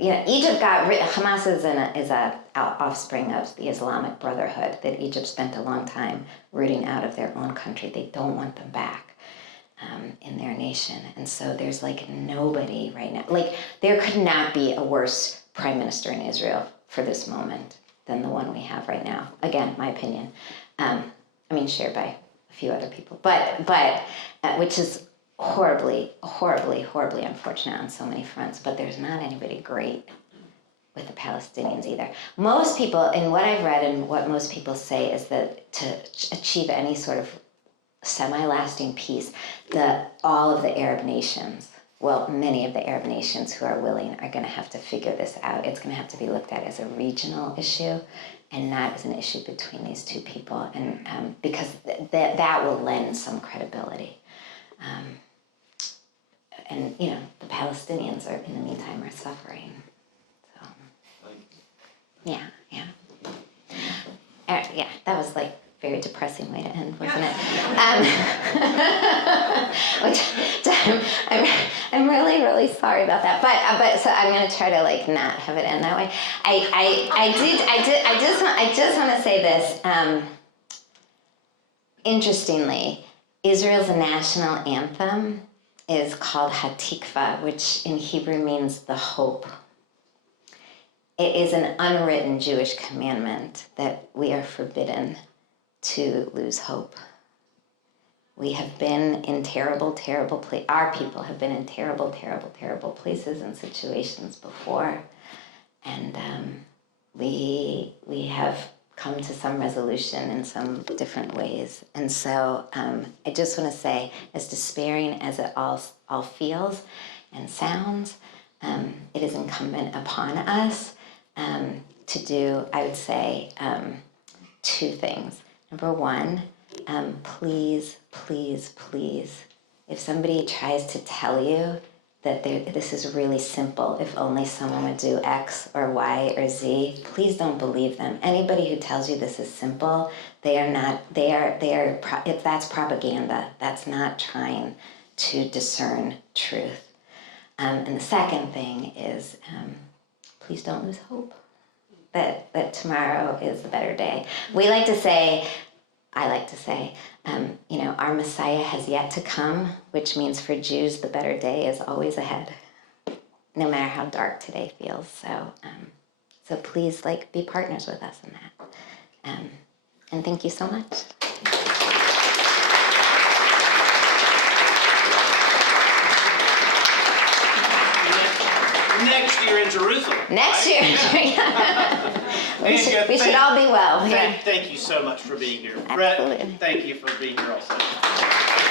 You know, Egypt got Hamas is a offspring of the Islamic Brotherhood that Egypt spent a long time rooting out of their own country. They don't want them back in their nation, and so there's like nobody right now. Like there could not be a worse prime minister in Israel for this moment than the one we have right now. Again, my opinion. I mean, shared by a few other people, but which is horribly unfortunate on so many fronts, but there's not anybody great with the Palestinians either. Most people, in what I've read and what most people say, is that to achieve any sort of semi-lasting peace, all of the Arab nations, well, many of the Arab nations who are willing are going to have to figure this out. It's going to have to be looked at as a regional issue and not as an issue between these two people, and because that will lend some credibility. And, you know, the Palestinians are, in the meantime, are suffering. So, yeah. Yeah, that was like a very depressing way to end, wasn't it? Which I'm really sorry about that. But so I'm going to try to like not have it end that way. I just want to say this. Interestingly, Israel's national anthem is called Hatikva, which in Hebrew means the hope. It is an unwritten Jewish commandment that we are forbidden to lose hope. We have been in terrible places. Our people have been in terrible places and situations before, and we have come to some resolution in some different ways. And so I just want to say, as despairing as it all feels and sounds, it is incumbent upon us to do, I would say, two things. Number one, please, if somebody tries to tell you that this is really simple, if only someone would do X or Y or Z, please don't believe them. Anybody who tells you this is simple, that's propaganda. That's not trying to discern truth. And the second thing is, please don't lose hope that tomorrow is a better day. I like to say, our Messiah has yet to come, which means for Jews, the better day is always ahead, no matter how dark today feels. So please, be partners with us in that. And thank you so much. Next year in Jerusalem. Next year. we Andrea, should all be well. Yeah. Thank you so much for being here. Absolutely. Brett, thank you for being here also.